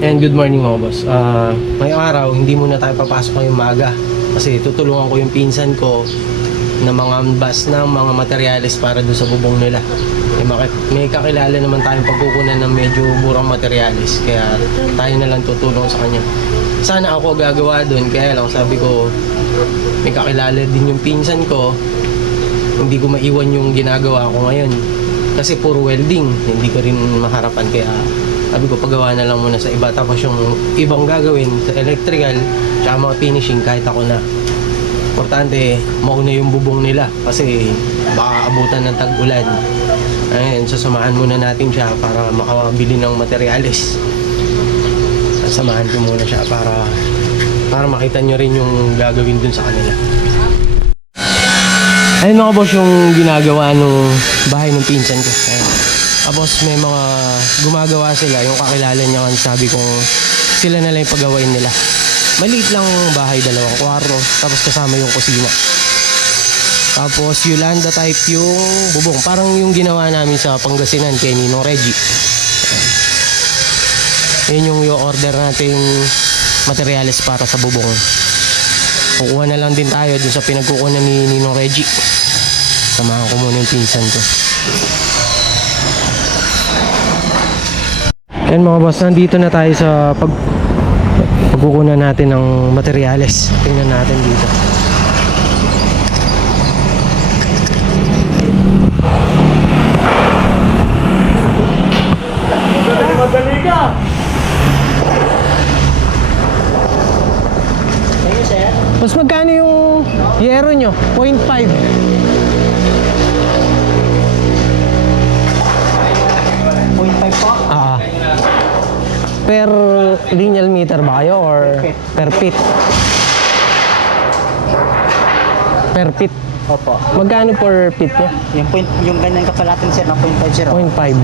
And good morning mga boss. Ngayong araw, hindi muna tayo papasok ngayong maga. Kasi tutulungan ko yung pinsan ko na mga ambas ng mga materyales para doon sa bubong nila. May kakilala naman tayong pagkukunan ng medyo murang materyales. Kaya tayo na lang tutulong sa kanya. Sana ako gagawa doon. Kaya lang sabi ko, may kakilala din yung pinsan ko. Hindi ko maiwan yung ginagawa ko ngayon. Kasi puro welding. Hindi ko rin maharapan. Kaya sabi ko, pagawa na lang muna sa iba. Tapos yung ibang gagawin sa electrical, tsaka mga finishing, kahit ako na. Importante, mauna yung bubong nila. Kasi baka abutan ng tag-ulan. Ayun, sasamahan muna natin siya para makabili ng materyales. Sasamahan ko muna siya para makita nyo rin yung gagawin dun sa kanila. Ayun mga boss, yung ginagawa nung bahay ng pinsan ko. Ayun. Tapos may mga gumagawa sila, yung kakilala niya kan, sabi kong sila na lang yung pagawain nila. Maliit lang bahay, 2 kwarto, tapos kasama yung kusina. Tapos Yolanda type yung bubong, parang yung ginawa namin sa Pangasinan kay Ninong Reggie. Yun yung i-order natin materyales para sa bubong. Kukuha na lang din tayo dun sa pinagkukunan ni Ninong Reggie. Samahan ko muna yung pinsan ko. Yan mga boss, nandito na tayo sa pagkukunan natin ng materyales. Tingnan natin dito. Madali ka! Mas magkano yung yero nyo? 0.5. 0.5 po? Per lineal meter ba kayo or per feet? Per feet. Opo. Magkano per feet nyo? Yung ganyan kapalatin sir na 0.50. 0.5.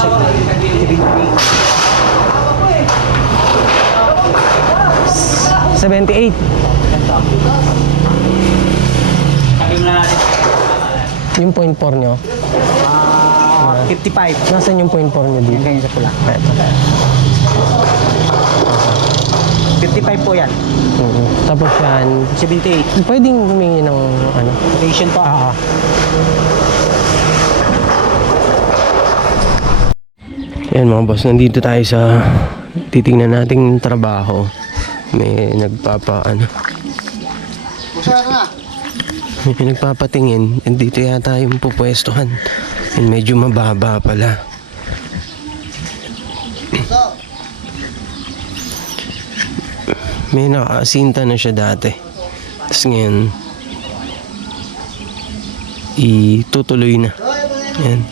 So, 78. sabi mo na natin. Yung 0.4 nyo. 55. Nasaan yung 0.4 nyo Yung dito? ganyan sa pula. 55 po yan. Tapos yan, 78. pwedeng humingi ng ano? Quotation po. Yan mga boss, nandito tayo sa titingnan nating trabaho. May may nagpapatingin. Dito yata yung pupwestuhan. And medyo mababa pala. May nakaasinta na siya dati. Tapos ngayon itutuloy na. Yan.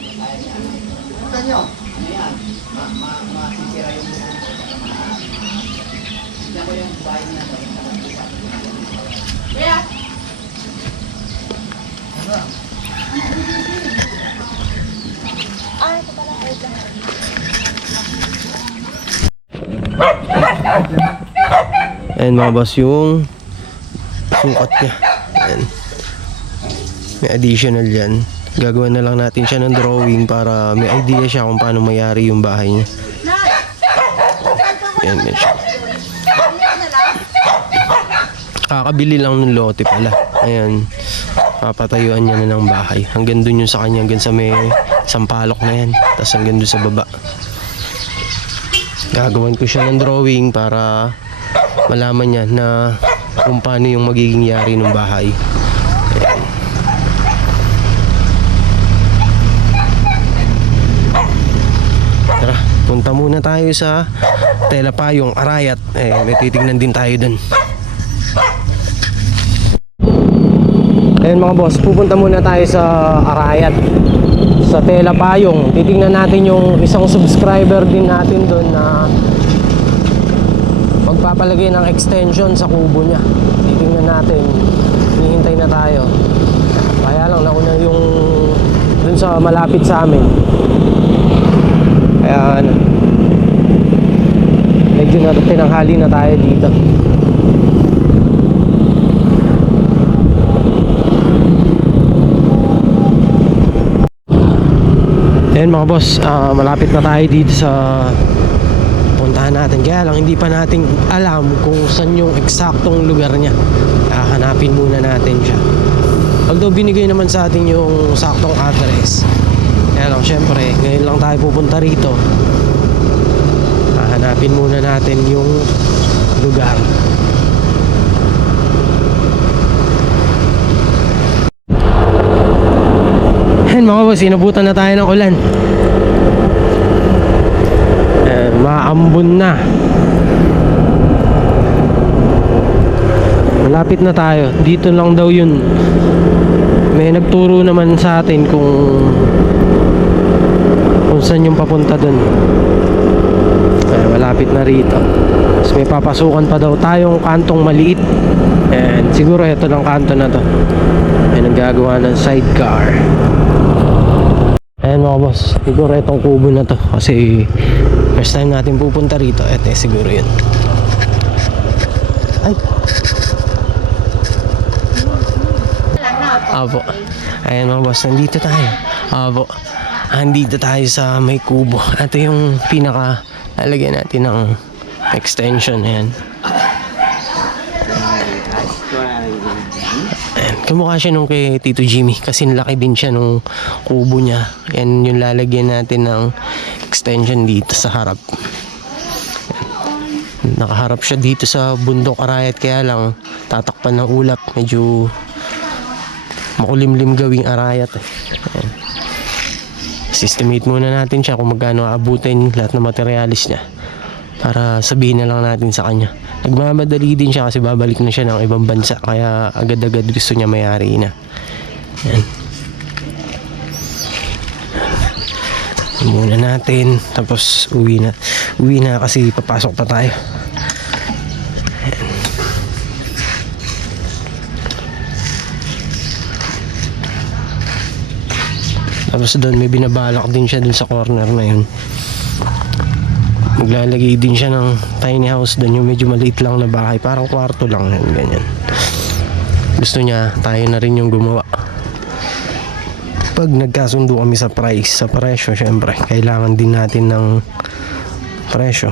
Ayan mga boss, yung sukat niya. Ayan. May additional yan. Gagawa na lang natin siya ng drawing para may idea siya kung paano mayari yung bahay niya. Ayan yan siya. Kakabili lang ng lote pala. Ayan. Papatayuan niya na ng bahay. Hanggang dun yung sa kanya, hanggang sa may sampalok na yan. Tapos hanggang dun sa baba. Gagawan ko siya ng drawing para malaman niya na kung paano yung magiging yari ng bahay. Ayan. Tara, punta muna tayo sa Telapayong, Arayat. May titignan din tayo dun. Ayan mga boss, pupunta muna tayo sa Arayat, sa Telapayong. Titignan natin yung isang subscriber din natin doon na magpapalagay ng extension sa kubo niya. Titignan natin, hinihintay na tayo. Kaya lang nauna yung dun sa malapit sa amin. Kaya medyo tinanghali na tayo dito. Ayan mga boss, malapit na tayo dito sa pupuntahan natin. Kaya lang hindi pa natin alam kung saan yung eksaktong lugar niya. Hanapin muna natin siya. Although binigay naman sa atin yung saktong address. Kaya lang syempre, ngayon lang tayo pupunta rito. Hanapin muna natin yung lugar. Ayan mga boss, inabutan na tayo ng ulan. Maambon na. Malapit na tayo. Dito lang daw yun. May nagturo naman sa atin kung saan yung papunta dun. Malapit na rito. Tapos may papasukan pa daw tayong kantong maliit. And siguro ito lang kanto na to. May naggagawa ng sidecar. Ayan mga boss, siguro itong kubo na to. Kasi first time natin pupunta rito. Ito siguro yun. Ay. Apo. Ayan mga boss, nandito tayo. Apo. Andito tayo sa may kubo. Ito yung pinaka lalagyan natin ng extension. Ayan. Ayan. Kamukha siya nung kay Tito Jimmy. Kasi laki din siya nung kubo niya. Ayan yung lalagyan natin ng extension dito sa harap. Ayan. Nakaharap siya dito sa bundok arayat. Kaya lang tatakpan ng ulap. Medyo makulimlim gawing arayat. Ayan. Estimate muna natin siya kung magkano aabutin lahat ng materialis niya para sabihin na lang natin sa kanya. Nagmamadali din siya kasi babalik na siya ng ibang bansa kaya agad-agad gusto niya mayari na. Yan. Muna natin tapos uwi na kasi papasok pa tayo. Tapos doon may binabalak din siya dun sa corner na yun. Maglalagay din siya ng tiny house doon, yung medyo maliit lang na bahay, parang kwarto lang, ganyan. Gusto niya tayo na rin yung gumawa. Pag nagkasundo kami sa price, sa presyo, syempre kailangan din natin ng presyo.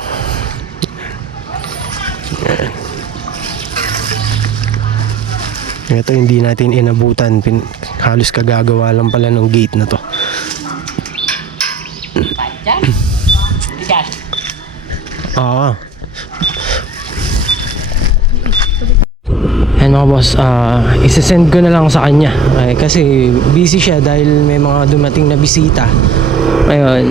Ito hindi natin inabutan, halos kagagawa lang pala ng gate na to. Oo. Ayan mga boss, isasend ko na lang sa kanya kasi busy siya dahil may mga dumating na bisita. Ngayon,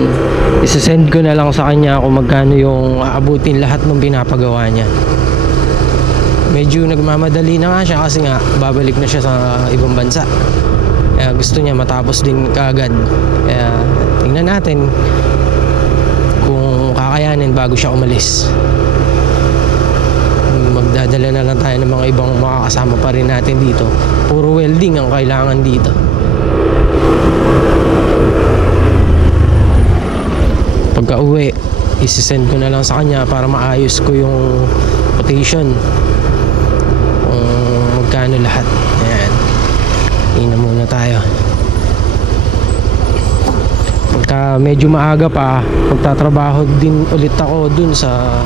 isasend ko na lang sa kanya kung magkano yung aabutin lahat ng pinapagawa niya. Medyo nagmamadali na nga siya kasi nga babalik na siya sa ibang bansa. Kaya gusto niya matapos din kaagad. Kaya tingnan natin kung kakayanin bago siya umalis. Magdadala na lang tayo ng mga ibang makakasama pa rin natin dito. Puro welding ang kailangan dito. Pagka uwi, isisend ko na lang sa kanya para maayos ko yung quotation. Magkano lahat. Ayan. Ina muna tayo. Pagka medyo maaga pa, magtatrabaho din ulit ako dun sa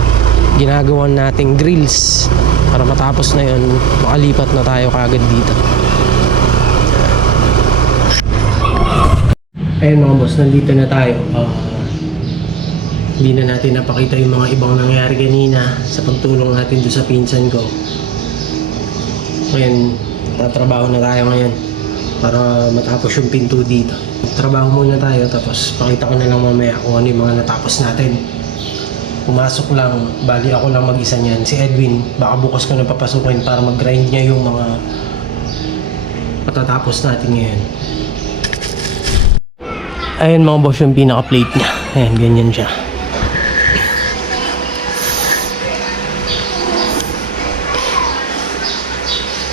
ginagawan nating grills para matapos na yun, makalipat na tayo kagad dito. Ayun mga boss, nandito na tayo. Hindi na natin napakita yung mga ibang nangyari kanina sa pagtulong natin doon sa pinsan ko. Ngayon, tatrabaho na tayo ngayon para matapos yung pinto dito. Trabaho muna tayo tapos pakita ko na lang mamaya kung ano yung mga natapos natin. Pumasok lang, bali ako lang mag-isa niyan. Si Edwin, baka bukas ko na papasukin para mag-grind niya yung mga matatapos natin ngayon. Ayun mga boss yung pinaka-plate niya. Ayan, ganyan siya.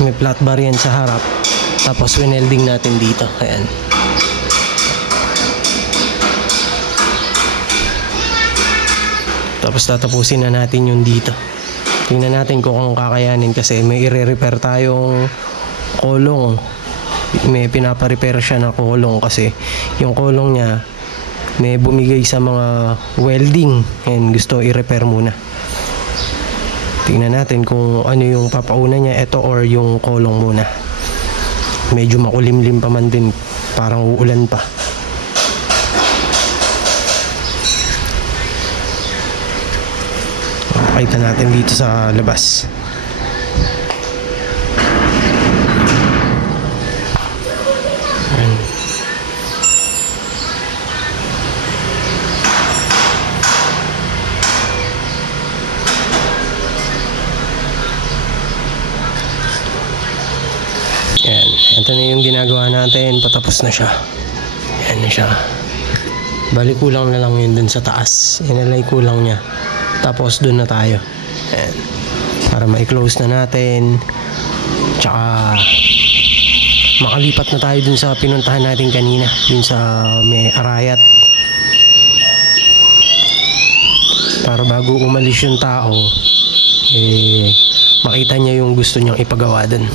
May flat bar yan sa harap. Tapos winelding natin dito. Ayan. Tapos tatapusin na natin yung dito. Tingnan natin kung kakayanin kasi may i-repair tayong kolong. May pinapa-repair siya na kolong kasi yung kolong niya may bumigay sa mga welding and gusto i-repair muna. Tingnan natin kung ano yung papauna niya, ito or yung kolong muna. Medyo makulimlim pa man din, parang uulan pa. Pakita natin dito sa labas. Ayan. Ayan, ito na yung ginagawa natin, patapos na siya. Ayan na siya. Bali kulang na lang yun dun sa taas. Inalay kulang niya. Tapos dun na tayo. Ayan. Para ma-close na natin. Tsaka makalipat na tayo dun sa pinuntahan natin kanina. Dun sa may Arayat. Para bago umalis yung tao, makita niya yung gusto niyang ipagawa dun.